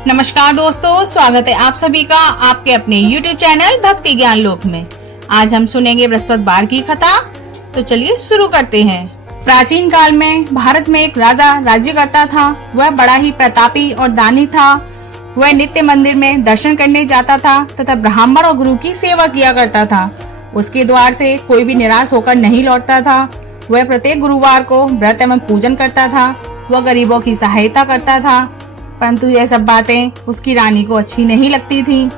नमस्कार दोस्तों, स्वागत है आप सभी का आपके अपने YouTube चैनल भक्ति ज्ञान लोक में। आज हम सुनेंगे बृहस्पतिवार की कथा। तो चलिए शुरू करते हैं। प्राचीन काल में भारत में एक राजा राज्य करता था। वह बड़ा ही प्रतापी और दानी था। वह नित्य मंदिर में दर्शन करने जाता था तथा ब्राह्मण और गुरु की सेवा किया करता था। उसके द्वार से कोई भी निराश होकर नहीं लौटता था। वह प्रत्येक गुरुवार को व्रत एवं पूजन करता था। वह गरीबों की सहायता करता था, परंतु यह सब बातें उसकी रानी को अच्छी नहीं लगती थी।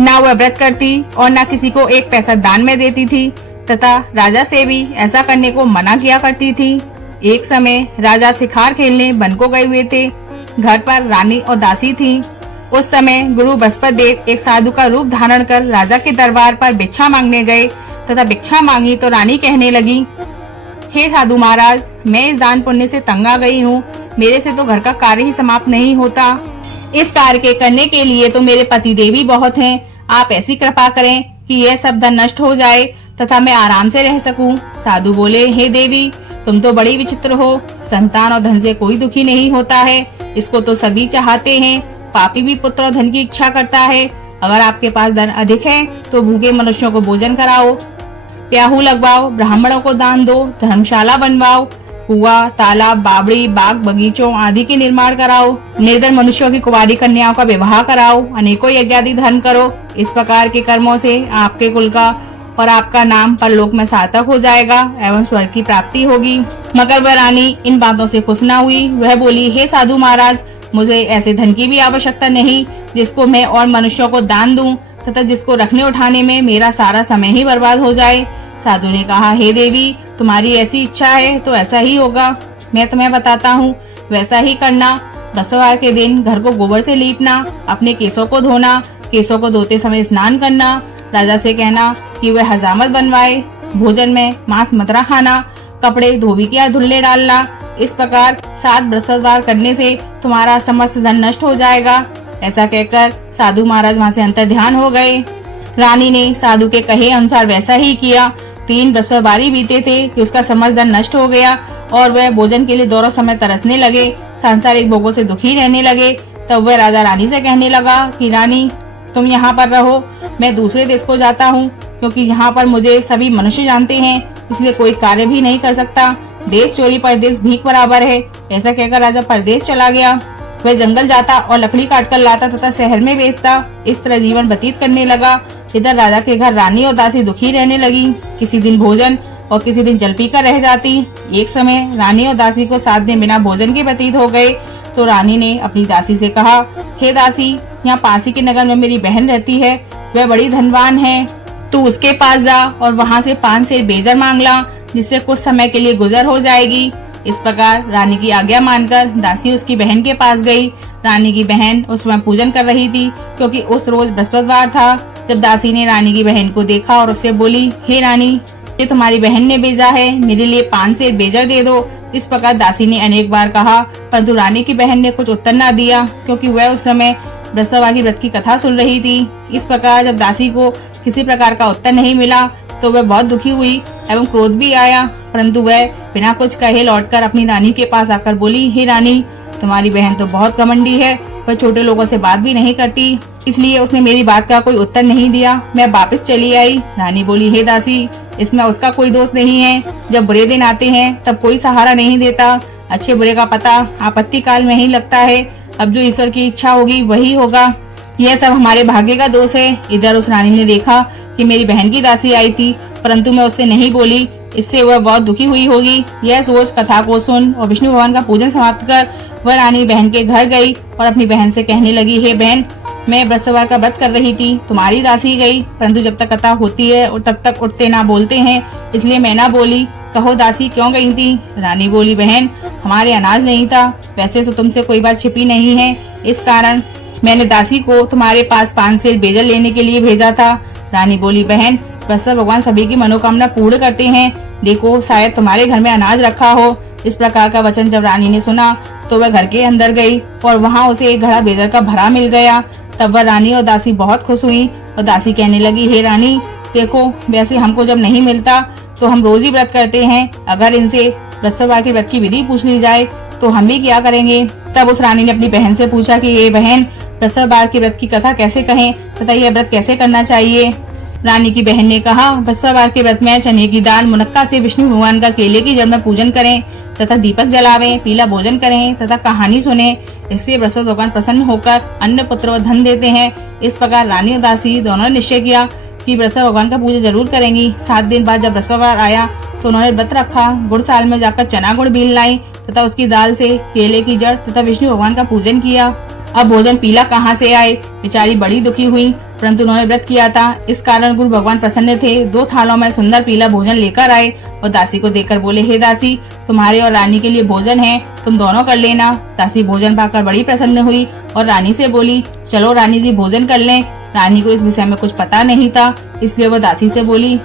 ना वह व्रत करती और ना किसी को एक पैसा दान में देती थी तथा राजा से भी ऐसा करने को मना किया करती थी। एक समय राजा शिकार खेलने वन को गए हुए थे। घर पर रानी और दासी थी। उस समय गुरु बृहस्पति देव एक साधु का रूप धारण कर राजा के दरबार पर भिक्षा मांगने गए तथा भिक्षा मांगी तो रानी कहने लगी, हे साधु महाराज, मैं इस दान पुण्य से तंग आ गई हूँ। मेरे से तो घर का कार्य ही समाप्त नहीं होता। इस कार्य के करने के लिए तो मेरे पति देवी बहुत हैं। आप ऐसी कृपा करें कि यह सब धन नष्ट हो जाए तथा मैं आराम से रह सकूं। साधु बोले, हे देवी, तुम तो बड़ी विचित्र हो। संतान और धन से कोई दुखी नहीं होता है, इसको तो सभी चाहते हैं। पापी भी पुत्र और धन की इच्छा करता है। अगर आपके पास धन अधिक है तो भूखे मनुष्यों को भोजन कराओ, प्याहू लगवाओ, ब्राह्मणों को दान दो, धर्मशाला बनवाओ, कुआं, तालाब, बावड़ी, बाग, बगीचों आदि के निर्माण कराओ, निर्धन मनुष्यों की कुंवारी कन्याओं का विवाह कराओ, अनेकों यज्ञादि धर्म करो। इस प्रकार के कर्मों से आपके कुल का और आपका नाम परलोक में सार्थक हो जाएगा एवं स्वर्ग की प्राप्ति होगी। मगर वह रानी इन बातों से खुश न हुई। वह बोली, हे साधु महाराज, मुझे ऐसे धन की भी आवश्यकता नहीं जिसको मैं और मनुष्यों को दान दूं तथा जिसको रखने उठाने में मेरा सारा समय ही बर्बाद हो जाए। साधु ने कहा, हे देवी, तुम्हारी ऐसी इच्छा है तो ऐसा ही होगा। मैं तुम्हें बताता हूँ, वैसा ही करना। बृहस्पतिवार के दिन घर को गोबर से लीपना, अपने केसों को धोना, केसों को धोते समय स्नान करना, राजा से कहना कि वह हजामत बनवाए, भोजन में मांस मदिरा खाना, कपड़े धोबी के धुल्ले डालना। इस प्रकार 7 बृहस्पतिवार करने से तुम्हारा समस्त धन नष्ट हो जाएगा। ऐसा कहकर साधु महाराज वहाँ से अंतर्ध्यान हो गए। रानी ने साधु के कहे अनुसार वैसा ही किया। 3 बृहस्पतिवार बीते थे कि उसका समस्त धन नष्ट हो गया और वह भोजन के लिए दोनों समय तरसने लगे, सांसारिक भोगों से दुखी रहने लगे। तब वह राजा रानी से कहने लगा कि रानी, तुम यहाँ पर रहो, मैं दूसरे देश को जाता हूँ, क्योंकि यहाँ पर मुझे सभी मनुष्य जानते हैं, इसलिए कोई कार्य भी नहीं कर सकता। देश चोरी परदेश भीख बराबर है। ऐसा कहकर राजा परदेश चला गया। वह जंगल जाता और लकड़ी काट कर लाता तथा शहर में बेचता। इस तरह जीवन व्यतीत करने लगा। इधर राजा के घर रानी और दासी दुखी रहने लगी। किसी दिन भोजन और किसी दिन जल पीकर रह जाती। एक समय रानी और दासी को 7 दिन बिना भोजन के व्यतीत हो गए तो रानी ने अपनी दासी से कहा, हे दासी, यहाँ पासी के नगर में मेरी बहन रहती है, वह बड़ी धनवान है। तू उसके पास जा और वहाँ से 5 सेर बेजर मांग ला, जिससे कुछ समय के लिए गुजर हो जाएगी। इस प्रकार रानी की आज्ञा मानकर दासी उसकी बहन के पास गई। रानी की बहन उस समय पूजन कर रही थी, क्योंकि उस रोज बृहस्पतिवार था। जब दासी ने रानी की बहन को देखा और उससे बोली, हे रानी, ये तुम्हारी बहन ने भेजा है, मेरे लिए 5 सेर बेजर दे दो। इस प्रकार दासी ने अनेक बार कहा, परंतु रानी की बहन ने कुछ उत्तर न दिया, क्योंकि वह उस समय बृहस्पतिवार की व्रत की कथा सुन रही थी। इस प्रकार जब दासी को किसी प्रकार का उत्तर नहीं मिला तो वह बहुत दुखी हुई एवं क्रोध भी आया, परंतु वह बिना कुछ कहे लौटकर अपनी रानी के पास आकर बोली, हे रानी, तुम्हारी बहन तो बहुत घमंडी है, वह छोटे लोगों से बात भी नहीं करती, इसलिए उसने मेरी बात का कोई उत्तर नहीं दिया। मैं वापस चली आई। रानी बोली, हे दासी, इसमें उसका कोई दोष नहीं है। जब बुरे दिन आते हैं तब कोई सहारा नहीं देता। अच्छे बुरे का पता आपत्ति काल में ही लगता है। अब जो ईश्वर की इच्छा होगी वही होगा। यह सब हमारे भाग्य का दोष है। इधर उस रानी ने देखा कि मेरी बहन की दासी आई थी, परंतु मैं उससे नहीं बोली, इससे वह बहुत दुखी हुई होगी। यह सोच कथा को सुन और विष्णु भगवान का पूजन समाप्त कर वह रानी बहन के घर गई और अपनी बहन से कहने लगी, हे बहन, मैं बृहस्पतिवार का व्रत कर रही थी, तुम्हारी दासी गई, परंतु जब तक कथा होती है और तब तक उठते ना बोलते हैं, इसलिए मैं ना बोली। कहो दासी, क्यों गई थी? रानी बोली, बहन, हमारे अनाज नहीं था, वैसे तो तुमसे कोई बात छिपी नहीं है, इस कारण मैंने दासी को तुम्हारे पास 5 सेर बेजर लेने के लिए भेजा था। रानी बोली, बहन, बृहस्पति भगवान सभी की मनोकामना पूर्ण करते हैं, देखो शायद तुम्हारे घर में अनाज रखा हो। इस प्रकार का वचन जब रानी ने सुना तो वह घर के अंदर गई और वहाँ उसे एक घड़ा बेजर का भरा मिल गया। तब वह रानी और दासी बहुत खुश हुई और दासी कहने लगी, हे रानी, देखो, वैसे हमको जब नहीं मिलता तो हम रोज ही व्रत करते हैं, अगर इनसे बृहस्पतिवार के व्रत की विधि पूछ ली जाए तो हम भी क्या करेंगे। तब उस रानी ने अपनी बहन से पूछा कि ये बहन, बृहस्पतिवार के व्रत की कथा कैसे कहें तथा यह व्रत कैसे करना चाहिए। रानी की बहन ने कहा, बृहस्पतिवार के व्रत में चने की दाल मुनक्का से विष्णु भगवान का केले की जड़ में पूजन करें तथा दीपक जलावें, पीला भोजन करें तथा कहानी सुने। इससे बृहस्पति भगवान प्रसन्न होकर अन्न पुत्र व धन देते हैं। इस प्रकार रानी और दासी दोनों ने निश्चय किया कि बृहस्पति भगवान का पूजा जरूर करेंगी। 7 दिन बाद जब बृहस्पतिवार आया तो उन्होंने व्रत रखा। गुड़साल में जाकर चना गुड़ बीन लाई तथा उसकी दाल से केले की जड़ तथा विष्णु भगवान का पूजन किया। अब भोजन पीला कहाँ से आए? बेचारी बड़ी दुखी हुई, परंतु उन्होंने व्रत किया था, इस कारण गुरु भगवान प्रसन्न थे। 2 थालों में सुंदर पीला भोजन लेकर आए और दासी को देकर बोले, हे दासी, तुम्हारे और रानी के लिए भोजन है, तुम दोनों कर लेना। दासी भोजन पाकर बड़ी प्रसन्न हुई और रानी से बोली, चलो रानी जी भोजन कर लें। रानी को इस विषय में कुछ पता नहीं था, इसलिए वह दासी से बोली,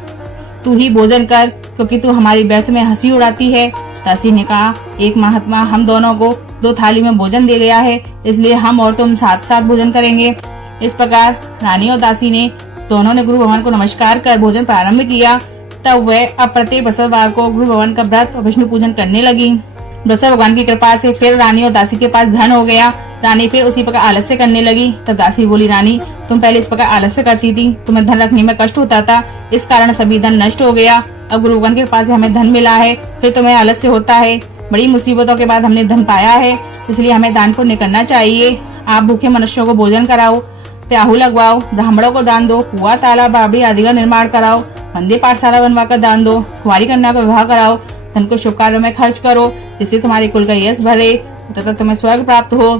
तू ही भोजन कर, क्योंकि तू हमारी व्यर्थ में हंसी उड़ाती है। दासी ने कहा, एक महात्मा हम दोनों को 2 थाली में भोजन दे गया है, इसलिए हम और तुम साथ साथ भोजन करेंगे। इस प्रकार रानी और दासी ने दोनों ने गुरु भगवान को नमस्कार कर भोजन प्रारंभ किया। तब वह अब प्रत्येक बृहस्पतिवार को गुरु भगवान का व्रत और विष्णु पूजन करने लगी। बृहस्पति भगवान की कृपा से फिर रानी और दासी के पास धन हो गया। रानी फिर उसी प्रकार आलस्य करने लगी। तब दासी बोली, रानी, तुम पहले इस प्रकार आलस्य करती थी, तुम्हें धन रखने में कष्ट होता था, इस कारण सभी धन नष्ट हो गया। अब गुरु भगवान के पास हमें धन मिला है, फिर तुम्हें आलस्य होता है। बड़ी मुसीबतों के बाद हमने धन पाया है, इसलिए हमें दान पुण्य करना चाहिए। आप भूखे मनुष्यों को भोजन कराओ, प्याहू लगवाओ, ब्राह्मणों को दान दो, कुआं तालाब बावड़ी आदि का निर्माण कराओ, मंदिर पाठशाला बनवा कर दान दो, कुंवारी कन्या का विवाह कराओ, धन को शुभ कार्यों में खर्च करो, जिससे तुम्हारे कुल का यश भरे तथा तुम्हें स्वर्ग प्राप्त हो।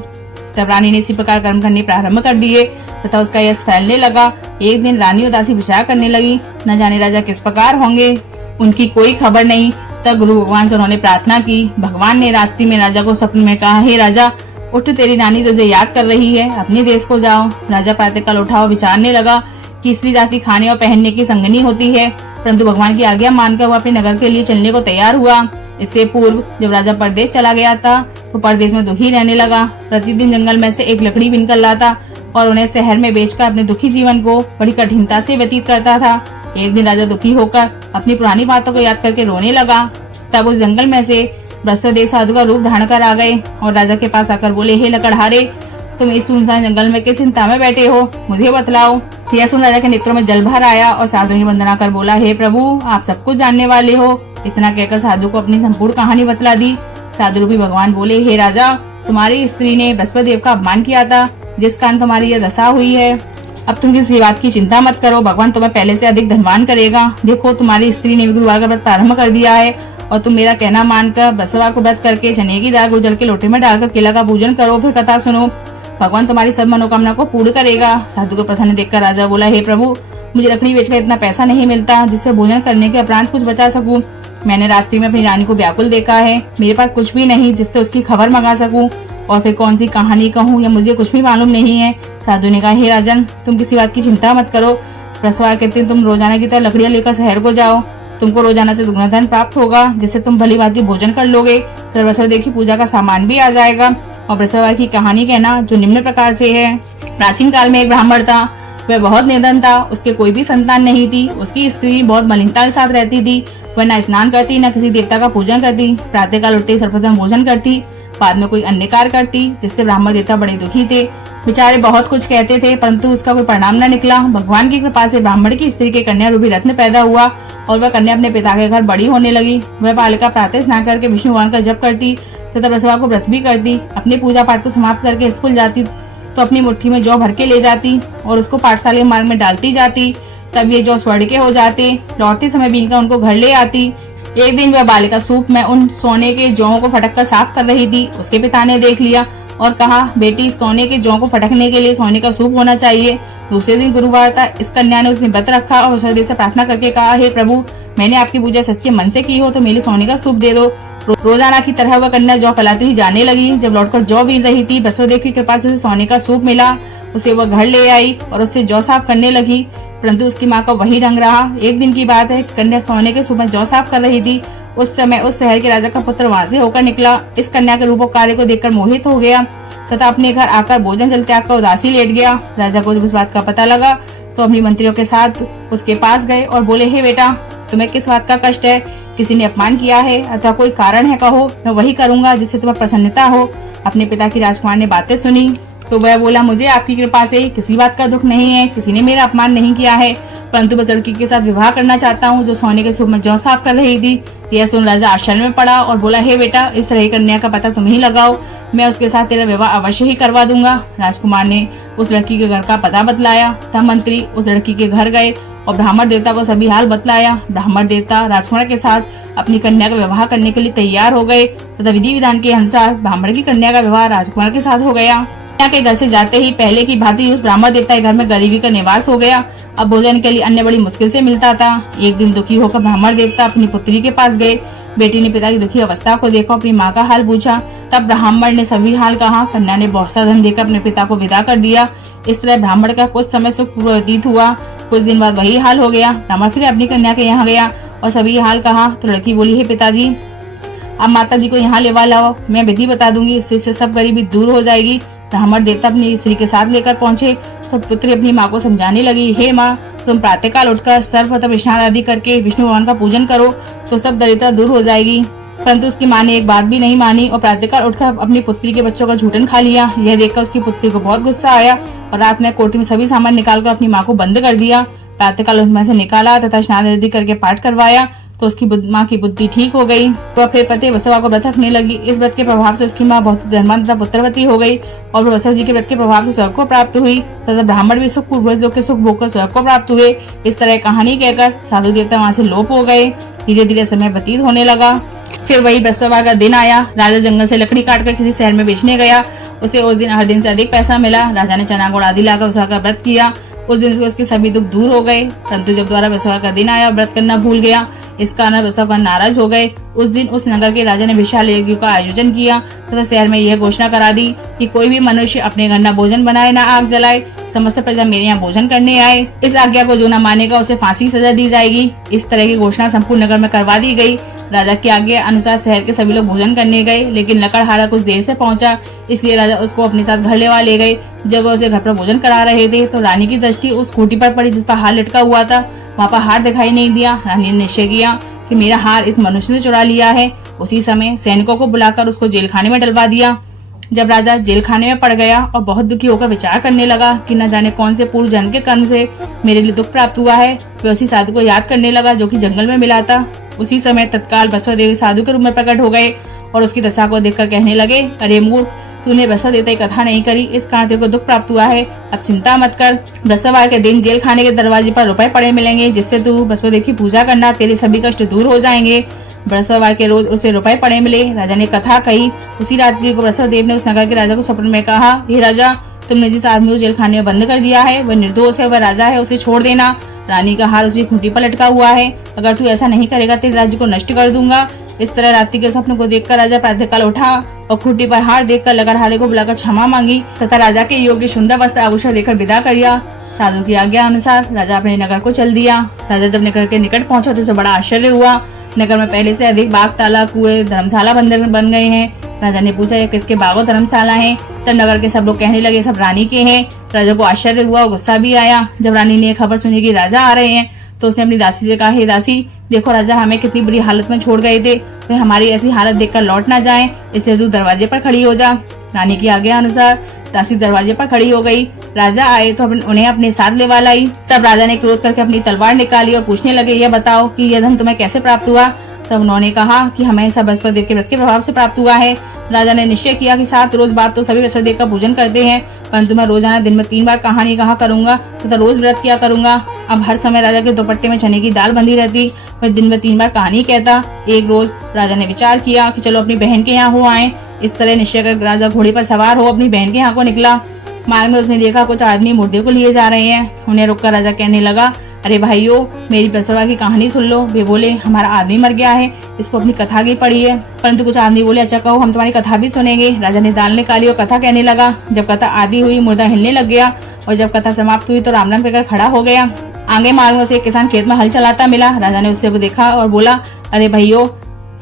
तब रानी ने इसी प्रकार कर्म करने प्रारंभ कर दिए तथा उसका यश फैलने लगा। एक दिन रानी और दासी विचार करने लगी, न जाने राजा किस प्रकार होंगे, उनकी कोई खबर नहीं। तब गुरु भगवान से उन्होंने प्रार्थना की। भगवान ने रात्रि में राजा को स्वप्न में कहा, हे राजा, उठ, तेरी रानी तुझे याद कर रही है, अपने देश को जाओ। राजा प्रातःकाल उठा और विचारने लगा कि स्त्री जाति खाने और पहनने की संगनी होती है, परंतु भगवान की आज्ञा मानकर वह अपने नगर के लिए चलने को तैयार हुआ। इससे पूर्व जब राजा परदेश चला गया था तो परदेश में दुखी रहने लगा। प्रतिदिन जंगल में से एक लकड़ी बीनकर लाता और उन्हें शहर में बेचकर अपने दुखी जीवन को बड़ी कठिनता से व्यतीत करता था। एक दिन राजा दुखी होकर अपनी पुरानी बातों को याद करके रोने लगा। तब उस जंगल में से बृहस्पति साधु का रूप धारण कर आ गए और राजा के पास आकर बोले, हे लकड़हारे, तुम इस सुनसान जंगल में किस चिंता में बैठे हो, मुझे बतलाओ। यह सुन राजा के नेत्रों में जल भर आया और साधु ने वंदना कर बोला, हे प्रभु, आप सब कुछ जानने वाले हो। इतना कहकर साधु को अपनी संपूर्ण कहानी बतला दी। साधु रूपी भगवान बोले, हे राजा, तुम्हारी स्त्री ने बृहस्पति देव का अपमान किया था, जिस कारण तुम्हारी यह दशा हुई है। अब तुम किसी बात की चिंता मत करो, भगवान तुम्हें पहले से अधिक धनवान करेगा। देखो, तुम्हारी स्त्री ने गुरुवार का व्रत प्रारंभ कर दिया है और तुम मेरा कहना मानकर बृहस्पतिवार को व्रत करके चने की दाल गुड़ जल के लोटे में डालकर केला का पूजन करो, फिर कथा सुनो, भगवान तुम्हारी सब मनोकामना को पूर्ण करेगा। साधु को प्रसन्न देखकर राजा बोला, हे प्रभु, मुझे लकड़ी बेचकर इतना पैसा नहीं मिलता जिससे भोजन करने के उपरांत कुछ बचा सकूं। मैंने रात्रि में अपनी रानी को व्याकुल देखा है, मेरे पास कुछ भी नहीं जिससे उसकी खबर मंगा सकूं, और फिर कौन सी कहानी कहूँ या मुझे कुछ भी मालूम नहीं है। साधु ने कहा, हे राजन, तुम किसी बात की चिंता मत करो। बृहस्पतिवार के दिन तुम रोजाना की तरह लकड़ियां लेकर शहर को जाओ, तुमको रोजाना से दुगना धन प्राप्त होगा, जिससे तुम भली भांति भोजन कर लोगे। तो बृहस्पति की पूजा का सामान भी आ जाएगा। और बृहस्पतिवार की कहानी कहना जो निम्न प्रकार से है। प्राचीन काल में एक ब्राह्मण था, वह बहुत निर्धन था, उसके कोई भी संतान नहीं थी। उसकी स्त्री बहुत मलिनता के साथ रहती थी, वह न स्नान करती न किसी देवता का पूजन करती, प्रातःकाल उठते ही सर्वप्रथम भोजन करती, बाद में कोई अन्य कार्य करती, जिससे ब्राह्मण देवता बड़े दुखी थे। बेचारे बहुत कुछ कहते थे, परंतु उसका कोई परिणाम न निकला। भगवान की कृपा से ब्राह्मण की स्त्री के कन्या रूपी रत्न पैदा हुआ और वह कन्या अपने पिता के घर बड़ी होने लगी। वह बालिका प्रातः स्नान करके विष्णु भगवान का जप करती तथा बृहस्पतिवार को व्रत भी करती। अपनी पूजा पाठ तो समाप्त करके स्कूल जाती तो अपनी मुट्ठी में जौ भर के ले जाती और उसको पाठशाला के मार्ग में डालती जाती। तब ये जौ स्वर्ण के हो जाते। लौटते समय बीनकर उनको घर ले आती। एक दिन वह बालिका सूप में उन सोने के जौं को फटक कर साफ कर रही थी। उसके पिता ने देख लिया और कहा, बेटी, सोने के जौं को फटकने के लिए सोने का सूप होना चाहिए। दूसरे दिन गुरुवार था। इस कन्या ने उसने व्रत रखा और हृदय से प्रार्थना करके कहा, हे प्रभु, मैंने आपकी पूजा सच्चे मन से की हो तो मेरे सोने का सूप दे दो। रोजाना की तरह वह कन्या जौ फैलाती ही जाने लगी। जब लौटकर जौ बीन रही थी, बृहस्पति देव के पास उसे सोने का सूप मिला। उसे वह घर ले आई और उससे जौ साफ करने लगी, परंतु उसकी माँ का वही ढंग रहा। एक दिन की बात है, कन्या सोने के सूप में जौ साफ कर रही थी। उस समय उस शहर के राजा का पुत्र वहां से होकर निकला। इस कन्या के रूप कार्य को देखकर मोहित हो गया तथा अपने घर आकर भोजन जल त्याग कर उदासी लेट गया। राजा को जब इस बात का पता लगा तो अपनी मंत्रियों के साथ उसके पास गए और बोले, हे बेटा, तुम्हें किस बात का कष्ट है? किसी ने अपमान किया है अथवा कोई कारण है? कहो, मैं वही करूंगा जिससे तुम्हें प्रसन्नता हो। अपने पिता की राजकुमार ने बातें सुनी तो वह बोला, मुझे आपकी कृपा से किसी बात का दुख नहीं है, किसी ने मेरा अपमान नहीं किया है, परंतु बस लड़की के साथ विवाह करना चाहता हूँ जो सोने के सूप में जौ साफ कर रही थी। यह सुन राजा आश्चर्य में पड़ा और बोला, हे बेटा, इस तरह कन्या का पता तुम ही लगाओ, मैं उसके साथ तेरा विवाह अवश्य ही करवा दूंगा। राजकुमार ने उस लड़की के घर का पता बतलाया। तब मंत्री उस लड़की के घर गए और ब्राह्मण देवता को सभी हाल बतलाया। ब्राह्मण देवता राजकुमार के साथ अपनी कन्या का विवाह करने के लिए तैयार हो गए तथा विधि विधान के अनुसार ब्राह्मण की कन्या का विवाह राजकुमार के साथ हो गया। कन्या के घर से जाते ही पहले की भांति उस ब्राह्मण देवता के घर में गरीबी का निवास हो गया। अब भोजन के लिए अन्न बड़ी मुश्किल से मिलता था। एक दिन दुखी होकर ब्राह्मण देवता अपनी पुत्री के पास गए। बेटी ने पिता की दुखी अवस्था को देखा, अपनी माँ का हाल पूछा। तब ब्राह्मण ने सभी हाल कहा। कन्या ने बहुत सा धन देकर अपने पिता को विदा कर दिया। इस तरह ब्राह्मण का कुछ समय सुख व्यतीत हुआ। कुछ दिन बाद वही हाल हो गया। ब्राह्मण फिर अपनी कन्या के यहाँ गया और सभी हाल कहा तो लड़की बोली, हे पिताजी, अब माता जी को यहाँ लेवा लाओ, मैं विधि बता दूंगी, इससे सब गरीबी दूर हो जाएगी। ब्राह्मण देवता अपनी स्त्री के साथ लेकर पहुंचे तो पुत्री अपनी माँ को समझाने लगी, हे माँ, तुम प्रातःकाल उठकर सर्वप्रथम स्नान आदि करके विष्णु भगवान का पूजन करो तो सब दरिद्रता दूर हो जाएगी। परंतु उसकी माँ ने एक बात भी नहीं मानी और प्रातःकाल उठकर अपनी पुत्री के बच्चों का झूठन खा लिया। यह देखकर उसकी पुत्री को बहुत गुस्सा आया और रात में कोठी में सभी सामान निकालकर अपनी माँ को बंद कर दिया। प्रातःकाल उसमें से निकाला तथा स्नान आदि करके पाठ करवाया तो उसकी माँ की बुद्धि ठीक हो गई। वह फिर पति बसवा को व्रत रखने लगी। इस व्रत के प्रभाव से उसकी माँ बहुत धनवान तथा पुत्रवती हो गई और बसवा जी के व्रत के प्रभाव से स्वर्ग को प्राप्त हुई तथा ब्राह्मण भी सुख पूर्वज लोग के सुख भोगकर स्वर्ग को प्राप्त हुए। इस तरह कहानी कहकर साधु देवता वहाँ से लोप हो गए। धीरे धीरे समय व्यतीत होने लगा। फिर वही बृहस्पतिवार का दिन आया। राजा जंगल से लकड़ी काटकर किसी शहर में बेचने गया। उसे उस दिन हर दिन से अधिक पैसा मिला। राजा ने चना गुड़ आदि लाकर बसवा का व्रत किया। उस दिन से उसके सभी दुख दूर हो गए। परंतु जब दोबारा बसवा का दिन आया, व्रत करना भूल गया। इस कारण बसवा नाराज हो गए। उस दिन उस नगर के राजा ने विशाल यज्ञ का आयोजन किया तथा शहर में यह घोषणा करा दी कि कोई भी मनुष्य अपने घर न भोजन बनाए न आग जलाए, समस्त प्रजा मेरे यहाँ भोजन करने आए। इस आज्ञा को जो न मानेगा उसे फांसी सजा दी जाएगी। इस तरह की घोषणा संपूर्ण नगर में करवा दी गई। राजा की आज्ञा अनुसार शहर के सभी लोग भोजन करने गए, लेकिन लकड़हारा कुछ देर से पहुंचा, इसलिए राजा उसको अपने साथ घर ले गए। जब वह उसे घर पर भोजन करा रहे थे तो रानी की दृष्टि उस खूंटी पर पड़ी जिस पर हार लटका हुआ था। वहाँ पर हार दिखाई नहीं दिया। रानी ने निश्चय किया कि मेरा हार इस मनुष्य ने चुरा लिया है। उसी समय सैनिकों को बुलाकर उसको जेल खाने में डलवा दिया। जब राजा जेल खाने में पड़ गया और बहुत दुखी होकर विचार करने लगा कि न जाने कौन से पूर्व जन्म के कर्म से मेरे लिए दुख प्राप्त हुआ है, वह उसी साधु को याद करने लगा जो कि जंगल में मिला था। उसी समय तत्काल बसवा देवी साधु के रूप में प्रकट हो गए और उसकी दशा को देखकर कहने लगे, अरे मूर्ख, तूने बसवा देवता की कथा नहीं करी, इस कारण तेरे को दुख प्राप्त हुआ है। अब चिंता मत कर, बृहस्पतिवार के दिन जेल खाने के दरवाजे पर रुपए पड़े मिलेंगे, जिससे तू बसवा देवी की पूजा करना, तेरे सभी कष्ट दूर हो जाएंगे। बृहस्पतिवार के रोज उसे रुपए पड़े मिले। राजा ने कथा कही। उसी रात्रि को बृहस्पति देव ने उस नगर के राजा को स्वप्न में कहा, हे राजा, तुमने जिस आदमी को जेल खाने में बंद कर दिया है वह निर्दोष है, वह राजा है, उसे छोड़ देना। रानी का हार उसी खूंटी पर लटका हुआ है। अगर तू ऐसा नहीं करेगा तेरे राज्य को नष्ट कर दूंगा। इस तरह रात्रि के स्वप्न को देखकर राजा प्रातःकाल उठा और खूंटी पर हार देखकर लकड़हारे को बुलाकर क्षमा मांगी तथा राजा के योग्य सुंदर वस्त्र आभूषण देकर विदा कर दिया। साधु की आज्ञा अनुसार राजा अपने नगर को चल दिया। राजा जब नगर के निकट पहुंचा तो उसे बड़ा आश्चर्य हुआ। नगर में पहले से अधिक बाग, तालाब, कुएं, धर्मशाला बन गए हैं। राजा ने पूछा, ये किसके बाग और धर्मशाला हैं? तब नगर के सब लोग कहने लगे, सब रानी के हैं। राजा को आश्चर्य हुआ और गुस्सा भी आया। जब रानी ने खबर सुनी कि राजा आ रहे हैं तो उसने अपनी दासी से कहा, हे दासी, देखो राजा हमें कितनी बुरी हालत में छोड़ गए थे, वे हमारी ऐसी हालत देखकर लौट ना जाएं, इसलिए तू दरवाजे पर खड़ी हो जा। रानी की आज्ञा अनुसार दासी दरवाजे पर खड़ी हो गई। राजा आए तो उन्हें अपने साथ लेवा लाई। तब राजा ने क्रोध करके अपनी तलवार निकाली और पूछने लगे, यह बताओ कि यह धन तुम्हें कैसे प्राप्त हुआ? तब उन्होंने कहा कि हमें सब बृहस्पति देव के व्रत के प्रभाव से प्राप्त हुआ है। राजा ने निश्चय किया कि 7 रोज बाद तो सभी बृहस्पति देव का पूजन करते हैं, परंतु मैं रोजाना दिन में 3 बार कहानी कहा करूंगा तथा रोज व्रत किया करूंगा। अब हर समय राजा के दुपट्टे में चने की दाल बंधी रहती, वह दिन में 3 बार कहानी कहता। एक रोज राजा ने विचार किया कि चलो अपनी बहन के यहाँ हो आए। इस तरह निश्चय कर राजा घोड़े पर सवार हो अपनी बहन के यहाँ को निकला। मार्ग में उसने देखा कुछ आदमी मुर्दे को लिए जा रहे हैं। उन्हें रोककर राजा कहने लगा, अरे भाइयों, मेरी बृहस्पतिवार की कहानी सुन लो। वे बोले, हमारा आदमी मर गया है, इसको अपनी कथा की पड़ी है। परंतु कुछ आदमी बोले, अच्छा कहो, हम तुम्हारी कथा भी सुनेंगे। राजा ने दाल निकाली और कथा कहने लगा। जब कथा आदि हुई, मुर्दा हिलने लग गया और जब कथा समाप्त हुई तो राम राम कहकर खड़ा हो गया। आगे मार्ग से एक किसान खेत में हल चलाता मिला। राजा ने उससे देखा और बोला, अरे भाइयों,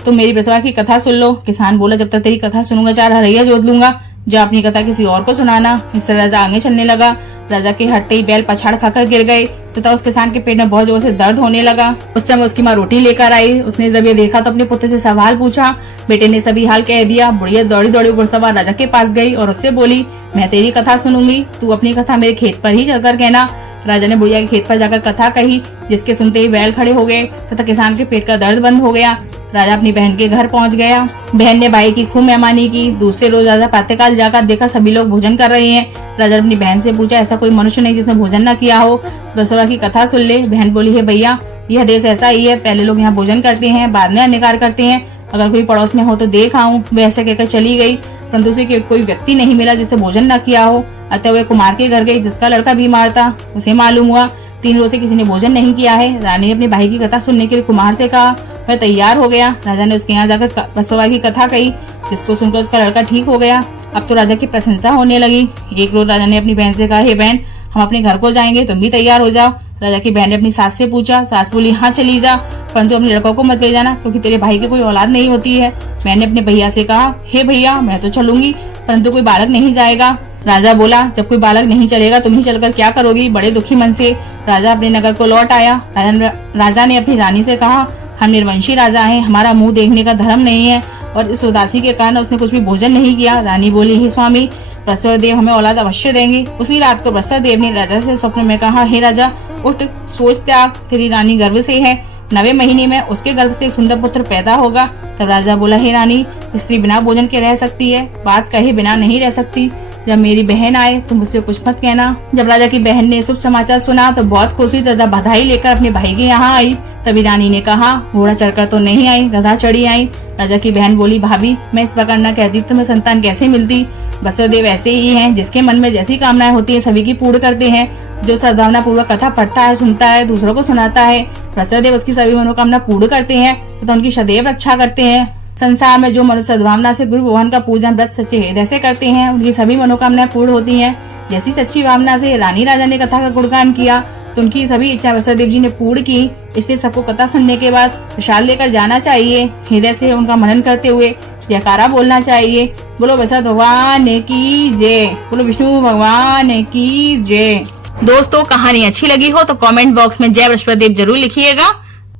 तुम मेरी बृहस्पतिवार की कथा सुन लो। किसान बोला, जब तक तेरी कथा सुनूंगा 4 हरैया जोत लूंगा, जो अपनी कथा किसी और को सुनाना। इस तरह राजा आगे चलने लगा। राजा के हटते ही बैल पछाड़ खाकर गिर गए तथा उस किसान के पेट में बहुत जोर से दर्द होने लगा। उस समय उसकी माँ रोटी लेकर आई। उसने जब ये देखा तो अपने पुत्र से सवाल पूछा। बेटे ने सभी हाल कह दिया। बुढ़िया दौड़ी दौड़ी घुड़सवार राजा के पास गई और उससे बोली, मैं तेरी कथा सुनूंगी, तू अपनी कथा मेरे खेत पर ही चलकर कहना। राजा ने बुढ़िया के खेत पर जाकर कथा कही, जिसके सुनते ही बैल खड़े हो गए तथा किसान के पेट का दर्द बंद हो गया। राजा अपनी बहन के घर पहुंच गया। बहन ने भाई की खूब मेहमानी की। दूसरे रोज राजा प्रातःकाल जाकर देखा सभी लोग भोजन कर रहे हैं। राजा ने अपनी बहन से पूछा, ऐसा कोई मनुष्य नहीं जिसने भोजन न किया हो, बसवा की कथा सुन ले। बहन बोली, है भैया, यह देश ऐसा ही है, पहले लोग यहाँ भोजन करते हैं, बाद में अन्य कार्य करते हैं। अगर कोई पड़ोस में हो तो देख आऊं। वह ऐसे कहकर चली गई, परंतु उसे कोई व्यक्ति नहीं मिला जिससे भोजन न किया हो। अतः वह कुमार के घर गई जिसका लड़का बीमार था। उसे मालूम हुआ 3 रोज से किसी ने भोजन नहीं किया है। रानी ने अपने भाई की कथा सुनने के लिए कुमार से कहा। वह तैयार हो गया। राजा ने उसके यहाँ जाकर बसवा की कथा कही, जिसको सुनकर उसका लड़का ठीक हो गया। अब तो राजा की प्रशंसा होने लगी। एक रोज राजा ने अपनी बहन से कहा, हे बहन, हम अपने घर को जाएंगे, तुम भी तैयार हो जाओ। राजा की बहन ने अपनी सास से पूछा। सास बोली, हाँ चली जा, परंतु अपने लड़कों को मत ले जाना, क्योंकि तेरे भाई की कोई औलाद नहीं होती है। बहन ने अपने भैया से कहा, हे भैया, मैं तो चलूंगी, परंतु कोई बालक नहीं जाएगा। राजा बोला, जब कोई बालक नहीं चलेगा तुम ही चलकर क्या करोगी। बड़े दुखी मन से राजा अपने नगर को लौट आया। राजा ने अपनी रानी से कहा, हम निर्वंशी राजा हैं, हमारा मुंह देखने का धर्म नहीं है, और इस उदासी के कारण उसने कुछ भी भोजन नहीं किया। रानी बोली, हे स्वामी, बृहस्पतिदेव हमें औलाद अवश्य देंगे। उसी रात को बृहस्पतिदेव ने राजा से स्वप्न में कहा, हे राजा, उठ, सोच त्याग, तेरी रानी गर्भ से है, 9वें महीने में उसके गर्भ से एक सुंदर पुत्र पैदा होगा। तब राजा बोला, हे रानी, स्त्री बिना भोजन के रह सकती है, बात कहे बिना नहीं रह सकती। जब मेरी बहन आए तुम मुझसे कुछ मत कहना। जब राजा की बहन ने शुभ समाचार सुना तो बहुत खुश हुई तथा बधाई लेकर अपने भाई के यहाँ आई। तभी रानी ने कहा, घोड़ा चढ़कर तो नहीं आई, गधा चढ़ी आई। राजा की बहन बोली, भाभी, मैं इस प्रकार न कहती तुम्हें संतान कैसे मिलती। बसवदेव ऐसे ही हैं, जिसके मन में जैसी कामनाएं होती है सभी की पूर्ण करते हैं। जो सद्भावना पूर्वक कथा पढ़ता है, सुनता है, दूसरों को सुनाता है, बसवदेव उसकी सभी मनोकामना पूर्ण करते हैं तथा उनकी सदैव रक्षा करते हैं। संसार में जो मनुष्य सद्भावना से गुरु भगवान का पूजन व्रत सच्चे हृदय से करते हैं, उनकी सभी मनोकामनाएं पूर्ण होती हैं। जैसी सच्ची भावना से रानी राजा ने कथा का गुणगान किया तो उनकी सभी इच्छा बसवदेव जी ने पूर्ण की। इसलिए सबको कथा सुनने के बाद प्रसाद लेकर जाना चाहिए। हृदय से उनका मनन करते हुए जयकारा बोलना चाहिए। बोलो बसव भगवान की जय, बोलो विष्णु भगवान की जय। दोस्तों, कहानी अच्छी लगी हो तो कमेंट बॉक्स में जय बृहस्पतिदेव जरूर लिखिएगा।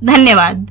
धन्यवाद।